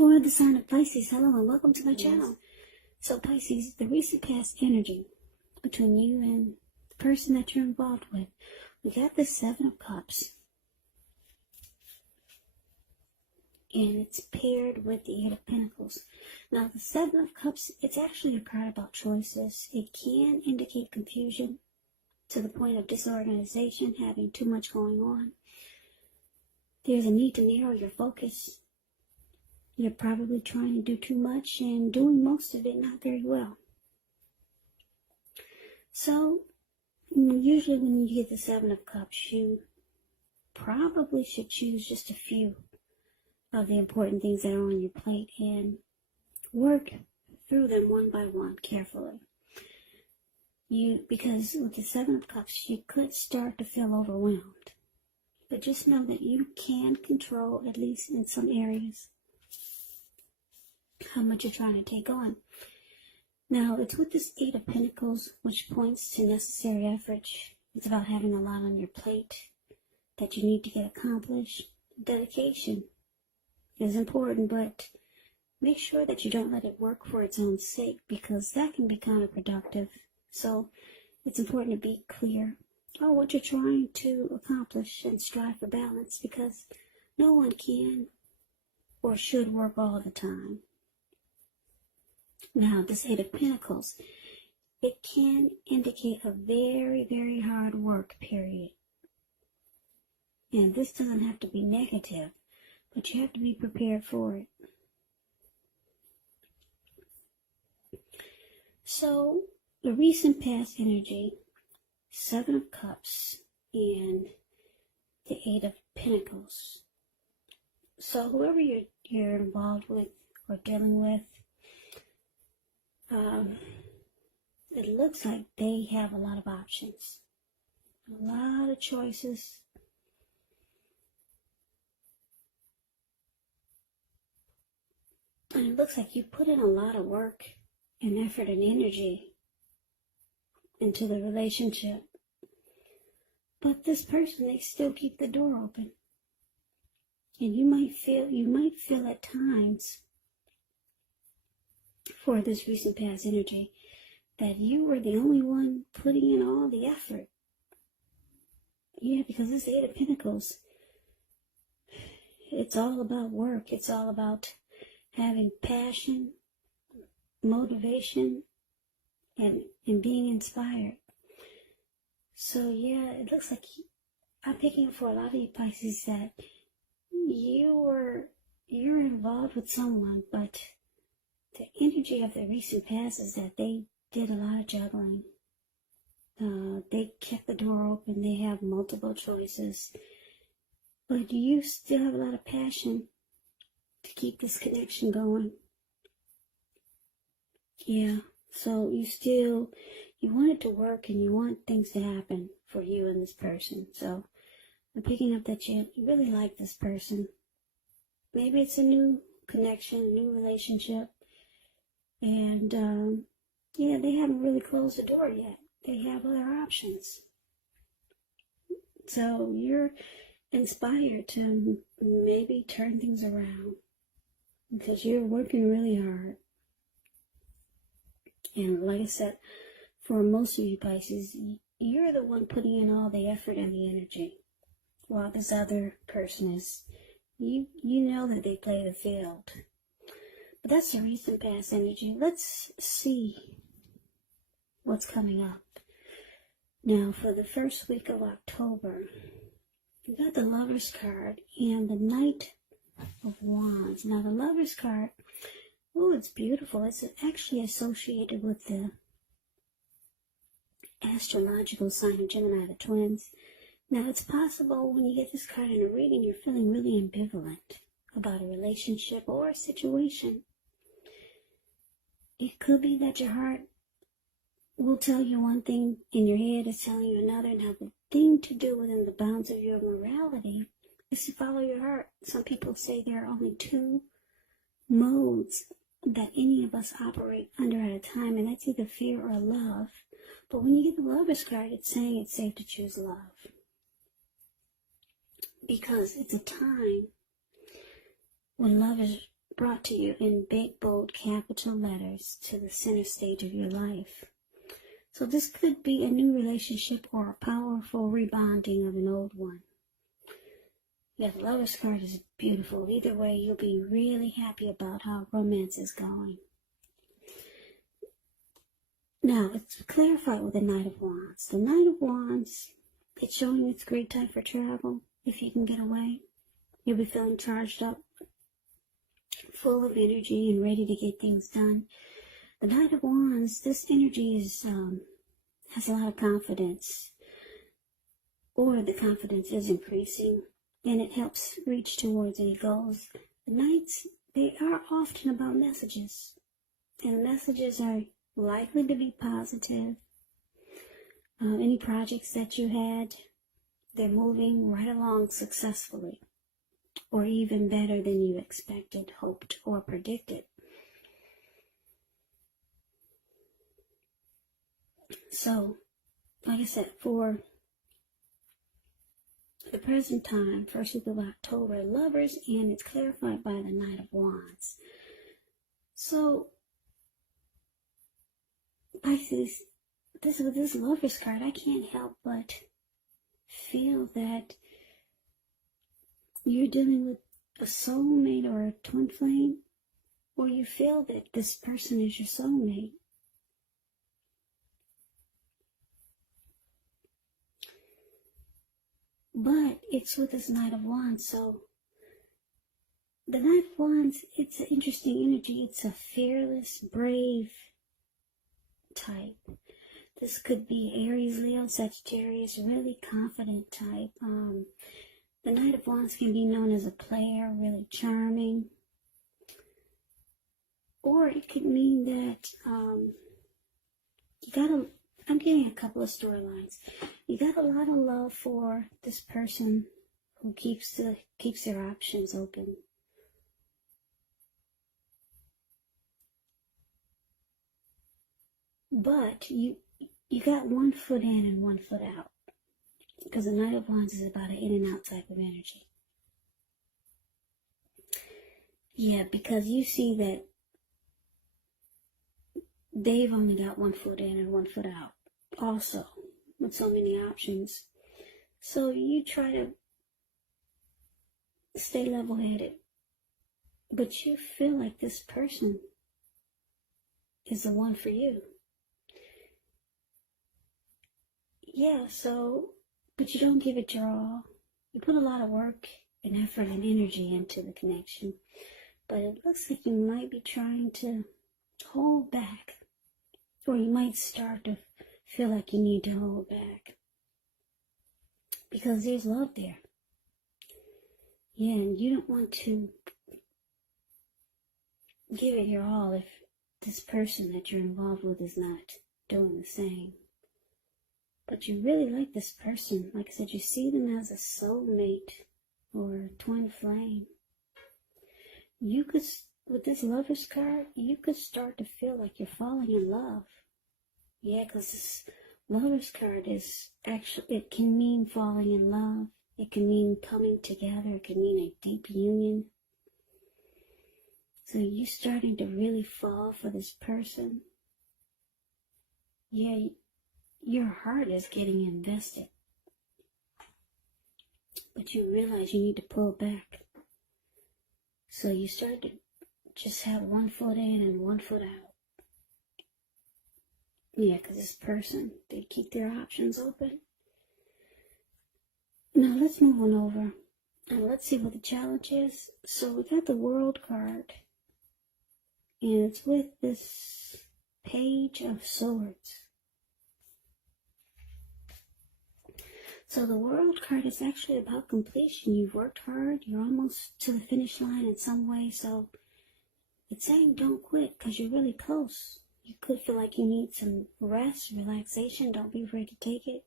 For the sign of Pisces, hello and welcome to my channel. So Pisces, the recent past energy between you and the person that you're involved with. We got the Seven of Cups. And it's paired with the Eight of Pentacles. Now the Seven of Cups, it's actually a card about choices. It can indicate confusion to the point of disorganization, having too much going on. There's a need to narrow your focus. You're probably trying to do too much and doing most of it not very well. So, usually when you get the Seven of Cups, you probably should choose just a few of the important things that are on your plate and work through them one by one carefully. Because with the Seven of Cups, you could start to feel overwhelmed. But just know that you can control, at least in some areas, how much you're trying to take on. Now, it's with this Eight of Pentacles, which points to necessary effort. It's about having a lot on your plate that you need to get accomplished. Dedication is important, but make sure that you don't let it work for its own sake, because that can be counterproductive. So, it's important to be clear on what you're trying to accomplish and strive for balance, because no one can or should work all the time. Now, this Eight of Pentacles, it can indicate a very, very hard work period. And this doesn't have to be negative, but you have to be prepared for it. So, the recent past energy, Seven of Cups, and the Eight of Pentacles. So, whoever you're involved with or dealing with, it looks like they have a lot of options, a lot of choices. And it looks like you put in a lot of work and effort and energy into the relationship. But this person, they still keep the door open. And you might feel at times, for this recent past energy, that you were the only one putting in all the effort. Yeah, because this Eight of Pentacles, it's all about work. It's all about having passion, motivation, and being inspired. So yeah, it looks like I'm picking up for a lot of you Pisces that you're involved with someone, but the energy of the recent past is that they did a lot of juggling. They kept the door open. They have multiple choices. But you still have a lot of passion to keep this connection going. Yeah, so you want it to work and you want things to happen for you and this person. So I'm picking up that you really like this person. Maybe it's a new connection, a new relationship. And, yeah, they haven't really closed the door yet. They have other options. So you're inspired to maybe turn things around because you're working really hard. And like I said, for most of you Pisces, you're the one putting in all the effort and the energy, while this other person is, you know that they play the field. But that's the recent past energy. Let's see what's coming up. Now, for the first week of October, we got the Lover's card and the Knight of Wands. Now, the Lover's card, oh, it's beautiful. It's actually associated with the astrological sign of Gemini, the twins. Now, it's possible when you get this card in a reading, you're feeling really ambivalent about a relationship or a situation. It could be that your heart will tell you one thing and your head is telling you another. Now, the thing to do within the bounds of your morality is to follow your heart. Some people say there are only two modes that any of us operate under at a time, and that's either fear or love. But when you get the Lover's card, it's saying it's safe to choose love, because it's a time when love is brought to you in big, bold, capital letters to the center stage of your life. So this could be a new relationship or a powerful rebonding of an old one. Yeah, the Lover's card is beautiful. Either way, you'll be really happy about how romance is going. Now, it's clarified with the Knight of Wands. The Knight of Wands, it's showing it's a great time for travel. If you can get away, you'll be feeling charged up, full of energy and ready to get things done. The Knight of Wands, this energy is has a lot of confidence, or the confidence is increasing, and it helps reach towards any goals. The Knights, they are often about messages, and the messages are likely to be positive. Any projects that you had, they're moving right along successfully, or even better than you expected, hoped, or predicted. So, like I said, for the present time, first week of October, Lovers, and it's clarified by the Knight of Wands. So, Pisces, with this Lovers card, I can't help but feel that you're dealing with a soulmate or a twin flame, or you feel that this person is your soulmate. But it's with this Knight of Wands, so the Knight of Wands, it's an interesting energy. It's a fearless, brave type. This could be Aries, Leo, Sagittarius, really confident type. The Knight of Wands can be known as a player, really charming. Or it could mean that I'm getting a couple of storylines. You got a lot of love for this person who keeps their options open. But you got one foot in and one foot out. Because the Knight of Wands is about an in and out type of energy. Yeah, because you see that they've only got one foot in and one foot out. Also, with so many options. So you try to stay level-headed. But you feel like this person is the one for you. Yeah, but you don't give it your all. You put a lot of work and effort and energy into the connection. But it looks like you might be trying to hold back. Or you might start to feel like you need to hold back. Because there's love there. Yeah, and you don't want to give it your all if this person that you're involved with is not doing the same. But you really like this person. Like I said, you see them as a soulmate or a twin flame. You could, with this Lover's card, you could start to feel like you're falling in love. Yeah, because this Lover's card is actually, it can mean falling in love. It can mean coming together. It can mean a deep union. So you're starting to really fall for this person. Yeah, your heart is getting invested. But you realize you need to pull back. So you start to just have one foot in and one foot out. Yeah, because this person, they keep their options open. Now let's move on over. And let's see what the challenge is. So we got the World card. And it's with this Page of Swords. So the World card is actually about completion. You've worked hard. You're almost to the finish line in some way. So it's saying don't quit because you're really close. You could feel like you need some rest, relaxation. Don't be afraid to take it.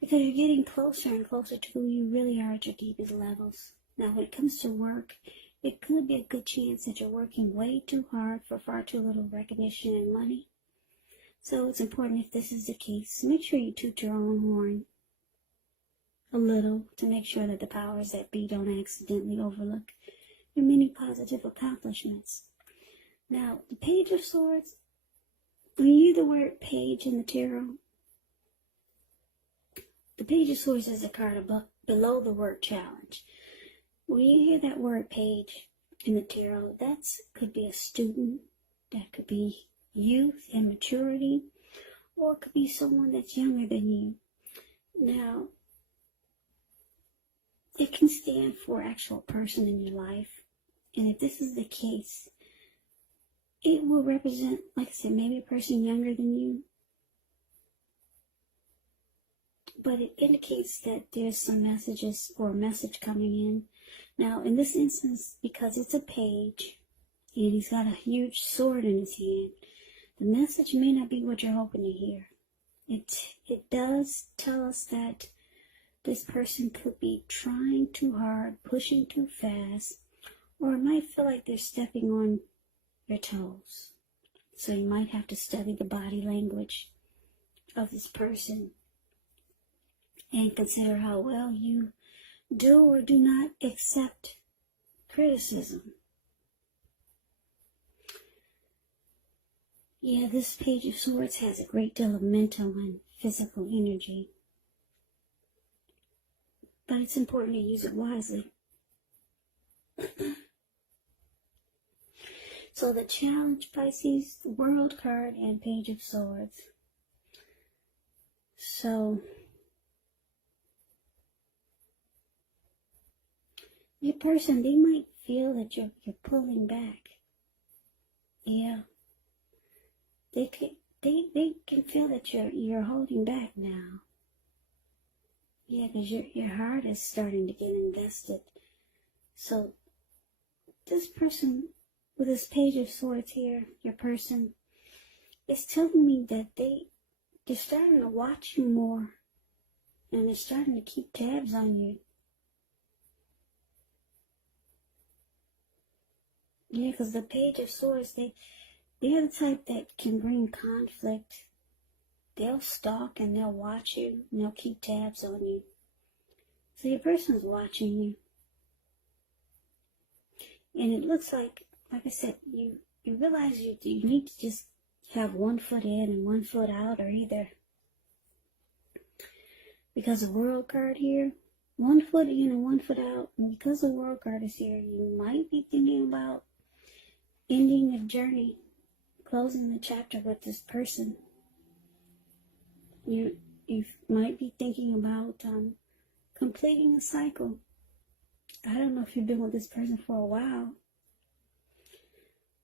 Because you're getting closer and closer to who you really are at your deepest levels. Now when it comes to work, it could be a good chance that you're working way too hard for far too little recognition and money. So it's important, if this is the case, make sure you toot your own horn a little to make sure that the powers that be don't accidentally overlook and many positive accomplishments. Now, the Page of Swords, when you hear the word page in the tarot, the Page of Swords is a card above, below the word challenge. When you hear that word page in the tarot, that could be a student, that could be youth and maturity, or it could be someone that's younger than you. Now, it can stand for actual person in your life, and if this is the case, it will represent, like I said, maybe a person younger than you, but it indicates that there's some messages or a message coming in. Now, in this instance, because it's a page, and he's got a huge sword in his hand, the message may not be what you're hoping to hear. It does tell us that this person could be trying too hard, pushing too fast, or it might feel like they're stepping on your toes. So you might have to study the body language of this person and consider how well you do or do not accept criticism. Yeah, this Page of Swords has a great deal of mental and physical energy, but it's important to use it wisely. So the challenge, Pisces, the World card, and Page of Swords. So your person, they might feel that you're pulling back. Yeah. They can feel that you're holding back now. Yeah, because your heart is starting to get invested. So this person with this Page of Swords here, your person, is telling me that they're starting to watch you more, and they're starting to keep tabs on you. Yeah, because the Page of Swords, they're the type that can bring conflict. They'll stalk and they'll watch you and they'll keep tabs on you. So your person's watching you. And it looks like I said, you realize you need to just have 1 foot in and 1 foot out, or either, because the World card here, 1 foot in and 1 foot out, and because the World card is here, you might be thinking about ending a journey, closing the chapter with this person. You might be thinking about completing a cycle. I don't know if you've been with this person for a while,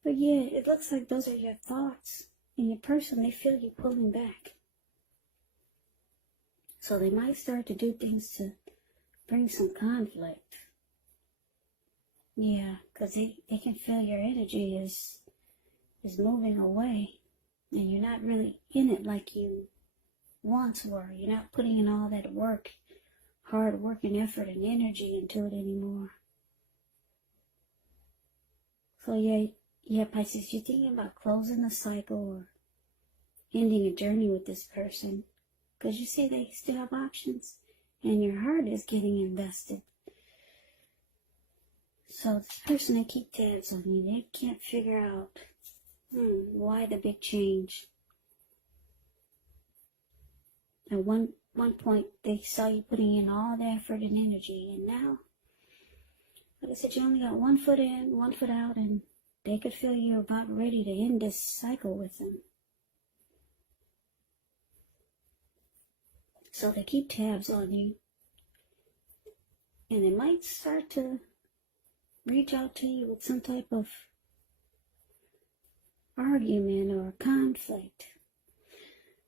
but yeah, it looks like those are your thoughts, and your person, they feel you pulling back. So they might start to do things to bring some conflict. Yeah, because they can feel your energy is moving away, and you're not really in it like you once were. You're not putting in all that work, hard work and effort and energy into it anymore. So yeah, Pisces, you're thinking about closing a cycle or ending a journey with this person, because you see they still have options, and your heart is getting invested. So this person, they keep tabs on you. They can't figure out why the big change. At one point, they saw you putting in all the effort and energy, and now, like I said, you only got 1 foot in, 1 foot out, and they could feel you're about ready to end this cycle with them. So they keep tabs on you, and they might start to reach out to you with some type of argument or conflict.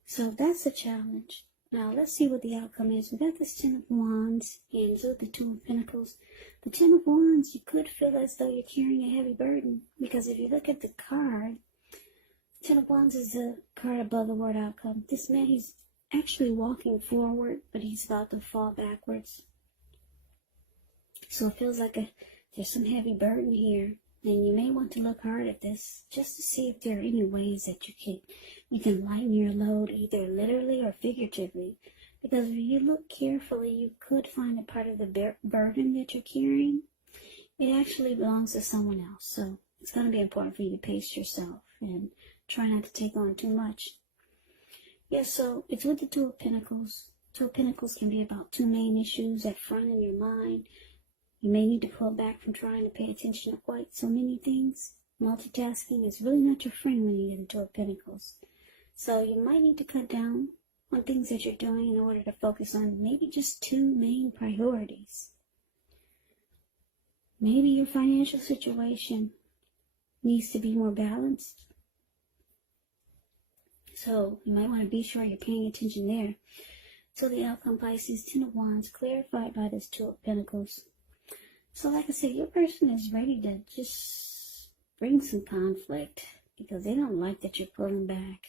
So that's a challenge. Now let's see what the outcome is. We got this 10 of Wands and the 2 of Pentacles. The 10 of Wands, you could feel as though you're carrying a heavy burden, because if you look at the card, 10 of Wands is the card above the word outcome. This man, he's actually walking forward, but he's about to fall backwards. So it feels like there's some heavy burden here, and you may want to look hard at this just to see if there are any ways that you can lighten your load, either literally or figuratively. Because if you look carefully, you could find a part of the burden that you're carrying it actually belongs to someone else. So it's going to be important for you to pace yourself and try not to take on too much. Yeah, so it's with the Two of Pentacles. Two of Pentacles can be about two main issues at front in your mind. You may need to pull back from trying to pay attention to quite so many things. Multitasking is really not your friend when you get into Two of Pentacles. So you might need to cut down on things that you're doing in order to focus on maybe just two main priorities. Maybe your financial situation needs to be more balanced. So you might want to be sure you're paying attention there. So the outcome, Pisces, Ten of Wands, clarified by this Two of Pentacles. So like I said, your person is ready to just bring some conflict because they don't like that you're pulling back.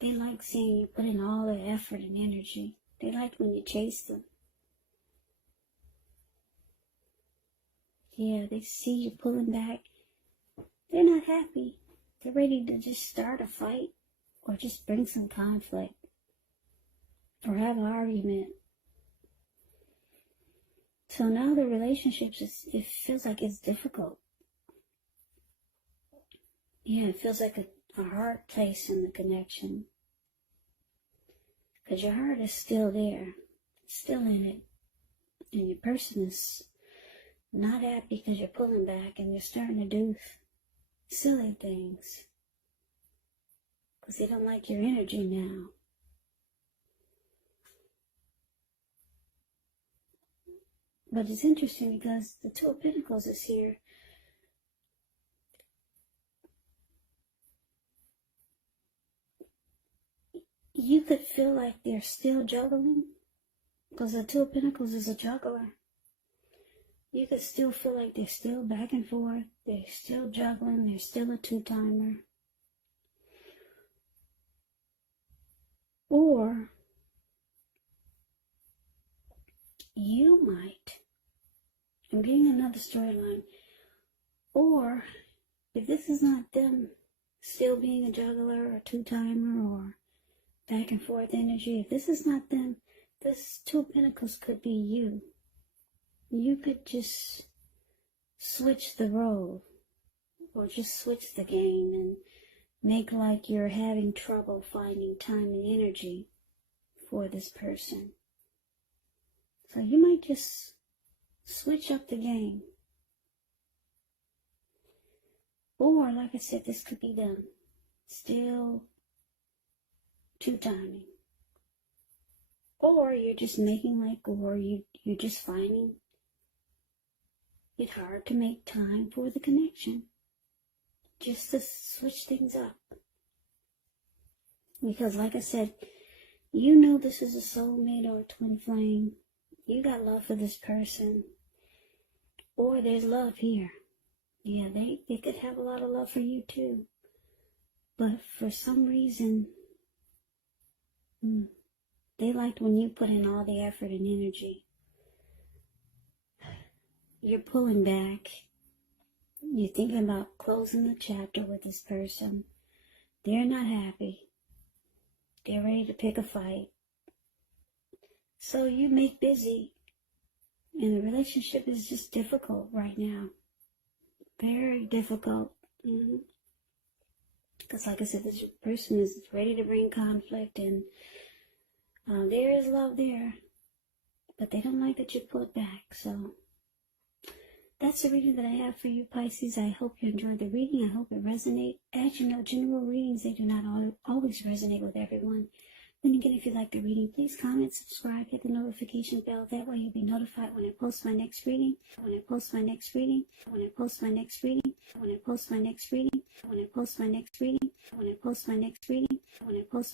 They like seeing you put in all the effort and energy. They like when you chase them. Yeah, they see you pulling back. They're not happy. They're ready to just start a fight or just bring some conflict or have an argument. So now the relationships, it feels like it's difficult. Yeah, it feels like a hard place in the connection. Because your heart is still there. It's still in it. And your person is not happy because you're pulling back and you're starting to do silly things. Because they don't like your energy now. But it's interesting because the Two of Pentacles is here. You could feel like they're still juggling. Because the Two of Pentacles is a juggler. You could still feel like they're still back and forth. They're still juggling. They're still a two-timer. Or you might, I'm getting another storyline, or if this is not them still being a juggler or two-timer or back and forth energy, if this is not them, this Two of Pentacles could be you. You could just switch the role or just switch the game and make like you're having trouble finding time and energy for this person. So you might just switch up the game. Or, like I said, this could be them still two-timing. Or you're just making like, or you're just finding it hard to make time for the connection. Just to switch things up. Because like I said, you know this is a soulmate or a twin flame. You got love for this person. Or there's love here. Yeah, they could have a lot of love for you too. But for some reason, they liked when you put in all the effort and energy. You're pulling back. You're thinking about closing the chapter with this person. They're not happy. They're ready to pick a fight. So you make busy. And the relationship is just difficult right now. Very difficult. Because like I said, this person is ready to bring conflict. And there is love there. But they don't like that you pull it back. So that's the reading that I have for you, Pisces. I hope you enjoyed the reading. I hope it resonates. As you know, general readings, they do not always resonate with everyone. Then again, if you like the reading, please comment, subscribe, hit the notification bell. That way you'll be notified when I post my next reading. When I post my next reading. When I post my next reading. When I post my next reading. When I post my next reading. When I post my next reading. When I post